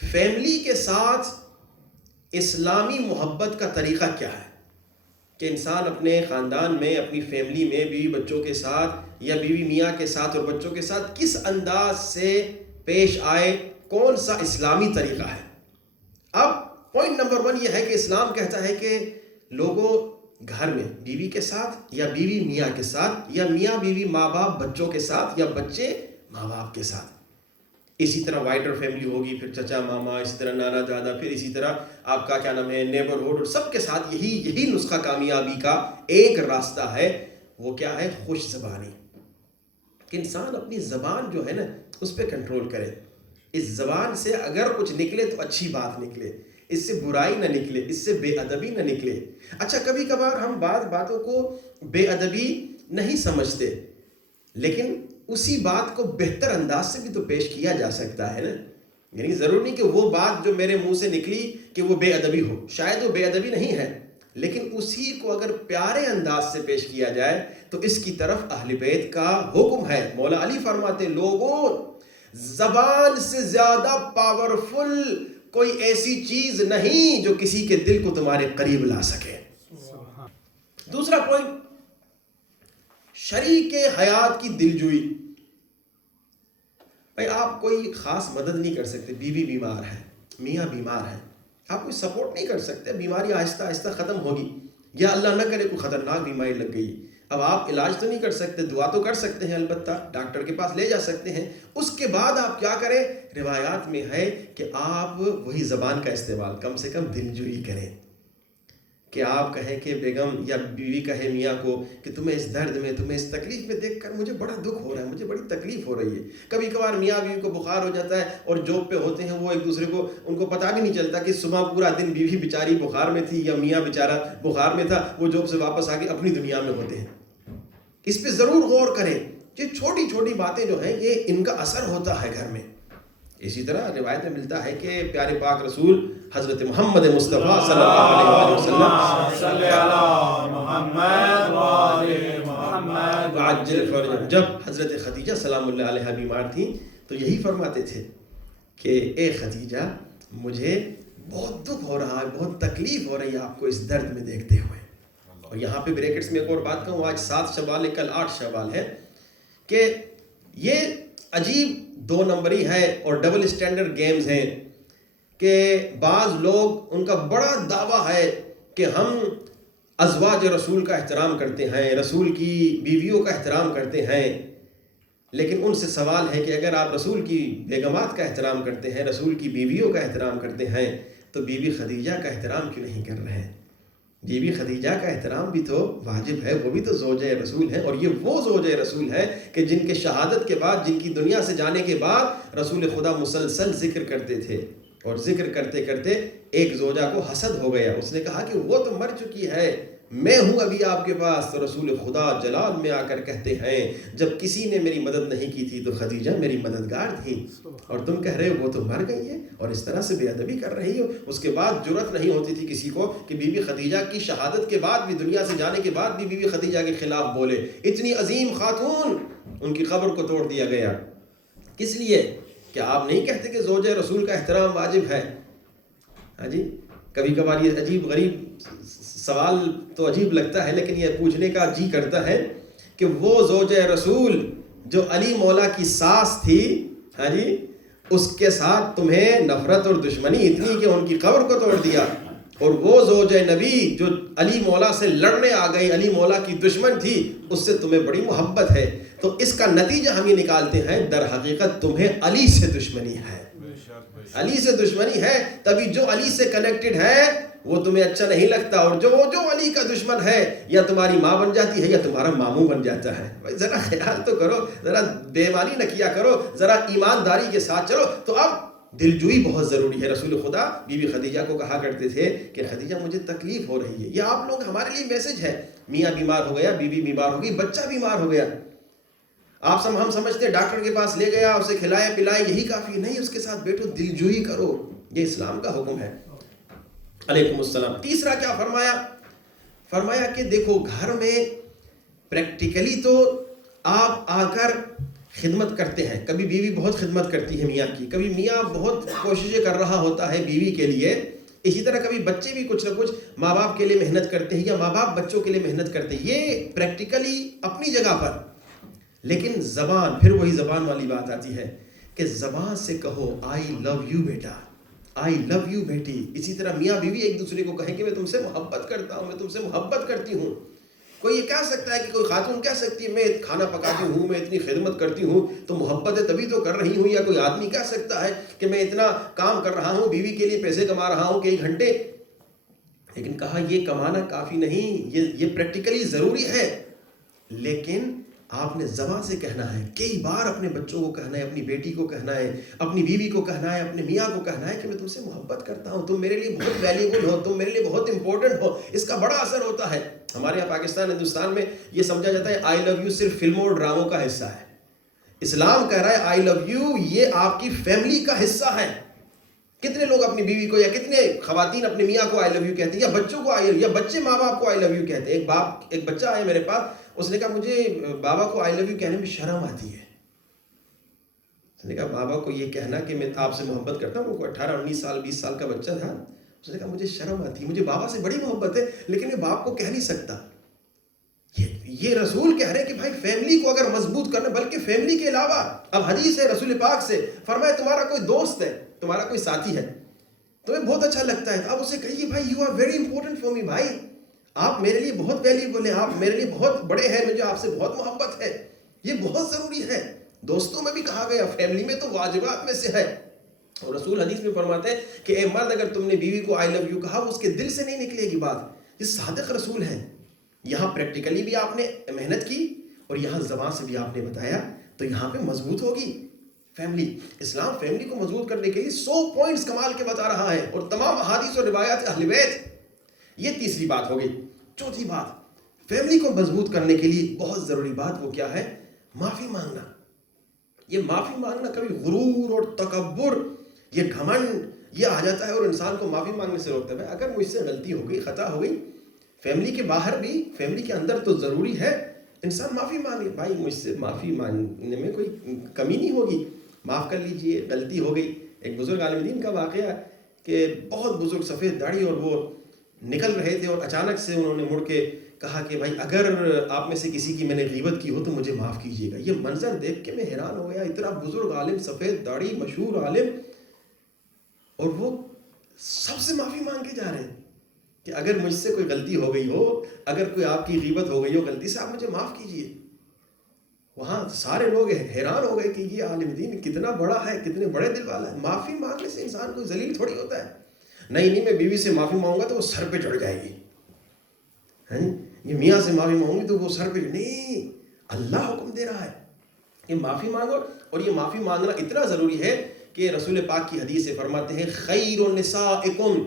Family کے ساتھ اسلامی محبت کا طریقہ کیا ہے کہ انسان اپنے خاندان میں، اپنی فیملی میں بیوی بچوں کے ساتھ یا بیوی میاں کے ساتھ اور بچوں کے ساتھ کس انداز سے پیش آئے، کون سا اسلامی طریقہ ہے. اب پوائنٹ نمبر 1 یہ ہے کہ اسلام کہتا ہے کہ لوگوں گھر میں بیوی کے ساتھ یا بیوی میاں کے ساتھ یا میاں بیوی ماں باپ بچوں کے ساتھ یا بچے ماں باپ کے ساتھ، اسی طرح وائڈر فیملی ہوگی، پھر چچا ماما، اسی طرح نانا دادا، پھر اسی طرح آپ کا کیا نام ہے نیبرہڈ، اور سب کے ساتھ یہی نسخہ کامیابی کا ایک راستہ ہے. وہ کیا ہے؟ خوش زبانی. کہ انسان اپنی زبان جو ہے نا اس پہ کنٹرول کرے. اس زبان سے اگر کچھ نکلے تو اچھی بات نکلے، اس سے برائی نہ نکلے، اس سے بے ادبی نہ نکلے. اچھا کبھی کبھار ہم بعض باتوں کو بے ادبی نہیں سمجھتے، لیکن اسی بات کو بہتر انداز سے بھی تو پیش کیا جا سکتا ہے نا. یعنی ضرور نہیں کہ وہ بات جو میرے منہ سے نکلی کہ وہ بے ادبی ہو، شاید وہ بے ادبی نہیں ہے، لیکن اسی کو اگر پیارے انداز سے پیش کیا جائے تو اس کی طرف اہل بیت کا حکم ہے. مولا علی فرماتے ہیں لوگوں زبان سے زیادہ پاورفل کوئی ایسی چیز نہیں جو کسی کے دل کو تمہارے قریب لا سکے. دوسرا پوائنٹ، شریک حیات کی دلجوئی. بھائی آپ کوئی خاص مدد نہیں کر سکتے، بیوی بیمار ہے، میاں بیمار ہے، آپ کوئی سپورٹ نہیں کر سکتے. بیماری آہستہ آہستہ ختم ہوگی، یا اللہ نہ کرے کوئی خطرناک بیماری لگ گئی. اب آپ علاج تو نہیں کر سکتے، دعا تو کر سکتے ہیں، البتہ ڈاکٹر کے پاس لے جا سکتے ہیں. اس کے بعد آپ کیا کریں؟ روایات میں ہے کہ آپ وہی زبان کا استعمال، کم سے کم دلجوئی کریں. کہ آپ کہیں کہ بیگم یا بیوی کہے میاں کو کہ تمہیں اس درد میں، تمہیں اس تکلیف میں دیکھ کر مجھے بڑا دکھ ہو رہا ہے، مجھے بڑی تکلیف ہو رہی ہے. کبھی کبھار میاں بیوی کو بخار ہو جاتا ہے اور جاب پہ ہوتے ہیں، وہ ایک دوسرے کو، ان کو پتہ بھی نہیں چلتا کہ صبح پورا دن بیوی بیچاری بخار میں تھی یا میاں بیچارہ بخار میں تھا، وہ جاب سے واپس آ کے اپنی دنیا میں ہوتے ہیں. اس پہ ضرور غور کریں. یہ چھوٹی چھوٹی باتیں جو ہیں یہ ان کا اثر ہوتا ہے گھر میں. اسی طرح روایت میں ملتا ہے کہ پیارے پاک رسول حضرت محمد مصطفیٰ صلی اللہ علیہ وسلم جب حضرت خدیجہ سلام اللہ علیہ بیمار تھیں تو یہی فرماتے تھے کہ اے خدیجہ مجھے بہت دکھ ہو رہا ہے، بہت تکلیف ہو رہی ہے آپ کو اس درد میں دیکھتے ہوئے. اور یہاں پہ بریکٹس میں ایک اور بات کہوں، آج 7 شوال ہے، کل 8 شوال ہے، کہ یہ عجیب 2 نمبری ہے اور ڈبل اسٹینڈرڈ گیمز ہیں کہ بعض لوگ ان کا بڑا دعویٰ ہے کہ ہم ازواج رسول کا احترام کرتے ہیں، رسول کی بیویوں کا احترام کرتے ہیں. لیکن ان سے سوال ہے کہ اگر آپ رسول کی بیگمات کا احترام کرتے ہیں، رسول کی بیویوں کا احترام کرتے ہیں، تو بی بی خدیجہ کا احترام کیوں نہیں کر رہے ہیں؟ بی بی خدیجہ کا احترام بھی تو واجب ہے، وہ بھی تو زوجہ رسول ہے. اور یہ وہ زوجہ رسول ہے کہ جن کے شہادت کے بعد، جن کی دنیا سے جانے کے بعد رسول خدا مسلسل ذکر کرتے تھے، اور ذکر کرتے کرتے ایک زوجہ کو حسد ہو گیا. اس نے کہا کہ وہ تو مر چکی ہے، میں ہوں ابھی آپ کے پاس. تو رسول خدا جلال میں آ کر کہتے ہیں جب کسی نے میری مدد نہیں کی تھی تو خدیجہ میری مددگار تھی، اور تم کہہ رہے ہو وہ تو مر گئی ہے اور اس طرح سے بے ادبی کر رہی ہو. اس کے بعد جرأت نہیں ہوتی تھی کسی کو کہ بی بی خدیجہ کی شہادت کے بعد بھی، دنیا سے جانے کے بعد بھی بی بی خدیجہ کے خلاف بولے. اتنی عظیم خاتون، ان کی قبر کو توڑ دیا گیا. کس لیے؟ کہ آپ نہیں کہتے کہ زوجہ رسول کا احترام واجب ہے؟ ہاں جی، کبھی کبھار یہ عجیب غریب سوال تو عجیب لگتا ہے، لیکن یہ پوچھنے کا جی کرتا ہے کہ وہ زوجہ رسول جو علی مولا کی ساس تھی، ہاں جی، اس کے ساتھ تمہیں نفرت اور دشمنی اتنی کہ ان کی قبر کو توڑ دیا، اور وہ زوجہ نبی جو علی مولا سے لڑنے آ گئی، علی مولا کی دشمن تھی، اس سے تمہیں بڑی محبت ہے. تو اس کا نتیجہ ہم یہ نکالتے ہیں در حقیقت تمہیں علی سے دشمنی ہے. علی سے دشمنی ہے، تبھی جو علی سے کنیکٹڈ ہے وہ تمہیں اچھا نہیں لگتا، اور جو علی کا دشمن ہے یا تمہاری ماں بن جاتی ہے یا تمہارا ماموں بن جاتا ہے. بھائی ذرا خیال تو کرو، ذرا بے ایمانی نہ کیا کرو، ذرا ایمانداری کے ساتھ چلو. تو اب دلجوئی بہت ضروری ہے. رسول خدا بی بی خدیجہ کو کہا کرتے تھے کہ خدیجہ مجھے تکلیف ہو رہی ہے. یہ آپ لوگ ہمارے لیے میسج ہے. میاں بیمار ہو گیا، بیوی بیمار ہو گئی، بچہ بیمار ہو گیا، ہم سمجھتے ہیں ڈاکٹر کے پاس لے گیا، اسے کھلائے پلائے یہی کافی نہیں، اس کے ساتھ بیٹھو، دلجوئی کرو. یہ اسلام کا حکم ہے. علیکم السلام. تیسرا کیا فرمایا؟ فرمایا کہ دیکھو گھر میں پریکٹیکلی تو آپ آ کر خدمت کرتے ہیں. کبھی بیوی بہت خدمت کرتی ہے میاں کی, کبھی میاں بہت کوششیں کر رہا ہوتا ہے بیوی کے لیے. اسی طرح کبھی بچے بھی کچھ نہ کچھ ماں باپ کے لیے محنت کرتے ہیں یا ماں باپ بچوں کے لیے محنت کرتے ہیں. یہ پریکٹیکلی اپنی جگہ پر. لیکن زبان, پھر وہی زبان والی بات آتی ہے کہ زبان سے کہو آئی love you beta, I love you بیٹی. اسی طرح میاں بیوی ایک دوسرے کو کہیں کہ میں تم سے محبت کرتا ہوں, میں تم سے محبت کرتی ہوں. کوئی یہ کہہ سکتا ہے کہ کوئی خاتون کہہ سکتی ہے میں کھانا پکاتی ہوں, میں اتنی خدمت کرتی ہوں تو محبت ہے تبھی تو کر رہی ہوں. یا کوئی آدمی کہہ سکتا ہے کہ میں اتنا کام کر رہا ہوں, بیوی کے لیے پیسے کما رہا ہوں کئی گھنٹے. لیکن کہا یہ کمانا کافی نہیں, یہ پریکٹیکلی ضروری ہے. لیکن آپ نے زبان سے کہنا ہے, کئی بار اپنے بچوں کو کہنا ہے, اپنی بیٹی کو کہنا ہے, اپنی بیوی کو کہنا ہے, اپنے میاں کو کہنا ہے کہ میں تم سے محبت کرتا ہوں, تم میرے لیے بہت ویلیبل ہو, تم میرے لیے بہت امپورٹنٹ ہو. اس کا بڑا اثر ہوتا ہے. ہمارے یہاں پاکستان ہندوستان میں یہ سمجھا جاتا ہے آئی لو یو صرف فلموں اور ڈراموں کا حصہ ہے. اسلام کہہ رہا ہے آئی لو یو یہ آپ کی فیملی کا حصہ ہے. کتنے لوگ اپنی بیوی کو یا کتنے خواتین اپنے میاں کو آئی لو یو کہتے ہیں, یا بچوں کو آئی لو, یا بچے ماں باپ کو آئی لو یو کہتے ہیں. ایک بچہ آیا میرے پاس, اس نے کہا مجھے بابا کو آئی لو یو کہنے میں شرم آتی ہے. اس نے کہا بابا کو یہ کہنا کہ میں آپ سے محبت کرتا ہوں, وہ 18-19 سال 20 سال کا بچہ تھا. اس نے کہا مجھے شرم آتی ہے, مجھے بابا سے بڑی محبت ہے لیکن میں باپ کو کہہ نہیں سکتا. یہ رسول کہہ رہے ہیں کہ بھائی فیملی کو اگر مضبوط کرنا, بلکہ فیملی کے علاوہ اب حدیث ہے رسول پاک سے, فرمایا تمہارا کوئی دوست ہے, تمہارا کوئی ساتھی ہے, تمہیں بہت اچھا لگتا ہے, اب اسے کہیے بھائی you are very important for me, بھائی آپ میرے لیے بہت ویلیبل ہیں, آپ میرے لیے بہت بڑے ہیں, مجھے آپ سے بہت محبت ہے. یہ بہت ضروری ہے. دوستوں میں بھی کہا گیا, فیملی میں تو واجبات میں سے ہے. اور رسول حدیث میں فرماتے ہیں کہ اے مرد اگر تم نے بیوی کو آئی لو یو کہا, وہ اس کے دل سے نہیں نکلے گی بات. یہ صادق رسول ہے. یہاں پریکٹیکلی بھی آپ نے محنت کی اور یہاں زبان سے بھی آپ نے بتایا, تو یہاں پہ مضبوط ہوگی فیملی. اسلام فیملی کو مضبوط کرنے کے لیے 100 پوائنٹس کمال کے بتا رہا ہے, اور تمام احادیث اور روایات اہل بیت. یہ تیسری بات ہو گئی. چوتھی بات, فیملی کو مضبوط کرنے کے لیے بہت ضروری بات وہ کیا ہے؟ معافی مانگنا. یہ معافی مانگنا, کبھی غرور اور تکبر, یہ گھمنڈ یہ آ جاتا ہے اور انسان کو معافی مانگنے سے روکتا ہے. بھائی اگر مجھ سے غلطی ہو گئی, خطا ہو گئی, فیملی کے باہر بھی فیملی کے اندر تو ضروری ہے انسان معافی مانگے. بھائی مجھ سے معافی مانگنے میں کوئی کمی نہیں ہوگی, معاف کر لیجئے, غلطی ہو گئی. ایک بزرگ عالم دین کا واقعہ ہے کہ بہت بزرگ سفید داڑھی, اور وہ نکل رہے تھے اور اچانک سے انہوں نے مڑ کے کہا کہ بھائی اگر آپ میں سے کسی کی میں نے غیبت کی ہو تو مجھے معاف کیجیے گا. یہ منظر دیکھ کے میں حیران ہو گیا, اتنا بزرگ عالم, سفید داڑھی, مشہور عالم, اور وہ سب سے معافی مانگ کے جا رہے ہیں کہ اگر مجھ سے کوئی غلطی ہو گئی ہو, اگر کوئی آپ کی غیبت ہو گئی ہو غلطی سے, آپ مجھے معاف کیجیے. وہاں سارے لوگ حیران ہو گئے کہ یہ عالم دین کتنا بڑا ہے, کتنے بڑے دل والا ہے. معافی مانگنے سے انسان کوئی ذلیل تھوڑی ہوتا ہے. نہیں میں بیوی سے معافی مانگوں گا تو وہ سر پہ چڑھ جائے گی, یہ میاں سے معافی مانگوں گی تو وہ سر پہ نہیں. اللہ حکم دے رہا ہے کہ معافی مانگو, اور یہ معافی مانگنا اتنا ضروری ہے کہ رسول پاک کی حدیث سے فرماتے ہیں خیر نسائکم,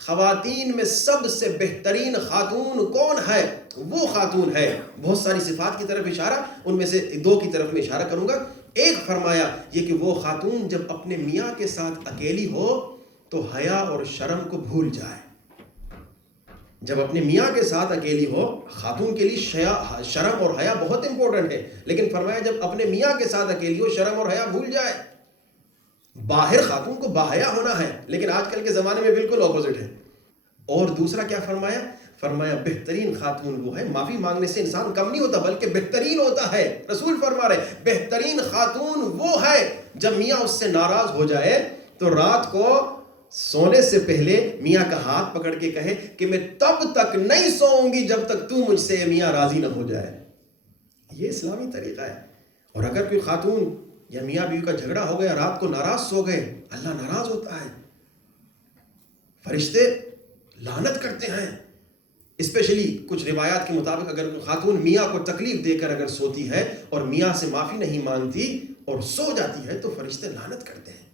خواتین میں سب سے بہترین خاتون کون ہے؟ وہ خاتون ہے. بہت ساری صفات کی طرف اشارہ, ان میں سے 2 کی طرف میں اشارہ کروں گا. ایک فرمایا یہ کہ وہ خاتون جب اپنے میاں کے ساتھ اکیلی ہو تو حیا اور شرم کو بھول جائے. جب اپنے میاں کے ساتھ اکیلی ہو, خاتون کے لیے شرم اور حیا بہت امپورٹنٹ ہے, لیکن فرمایا جب اپنے میاں کے ساتھ اکیلی ہو شرم اور حیا بھول جائے. باہر خاتون کو باحیا ہونا ہے, لیکن آج کل کے زمانے میں بالکل اپوزٹ ہے. اور دوسرا کیا فرمایا؟ فرمایا بہترین خاتون وہ ہے, معافی مانگنے سے انسان کم نہیں ہوتا بلکہ بہترین ہوتا ہے. رسول فرما رہے بہترین خاتون وہ ہے جب میاں اس سے ناراض ہو جائے تو رات کو سونے سے پہلے میاں کا ہاتھ پکڑ کے کہے کہ میں تب تک نہیں سوؤں گی جب تک تو مجھ سے میاں راضی نہ ہو جائے. یہ اسلامی طریقہ ہے. اور اگر کوئی خاتون یا میاں بیوی کا جھگڑا ہو گیا, رات کو ناراض سو گئے, اللہ ناراض ہوتا ہے, فرشتے لعنت کرتے ہیں. اسپیشلی کچھ روایات کے مطابق اگر کوئی خاتون میاں کو تکلیف دے کر اگر سوتی ہے اور میاں سے معافی نہیں مانگتی اور سو جاتی ہے تو فرشتے لعنت کرتے ہیں.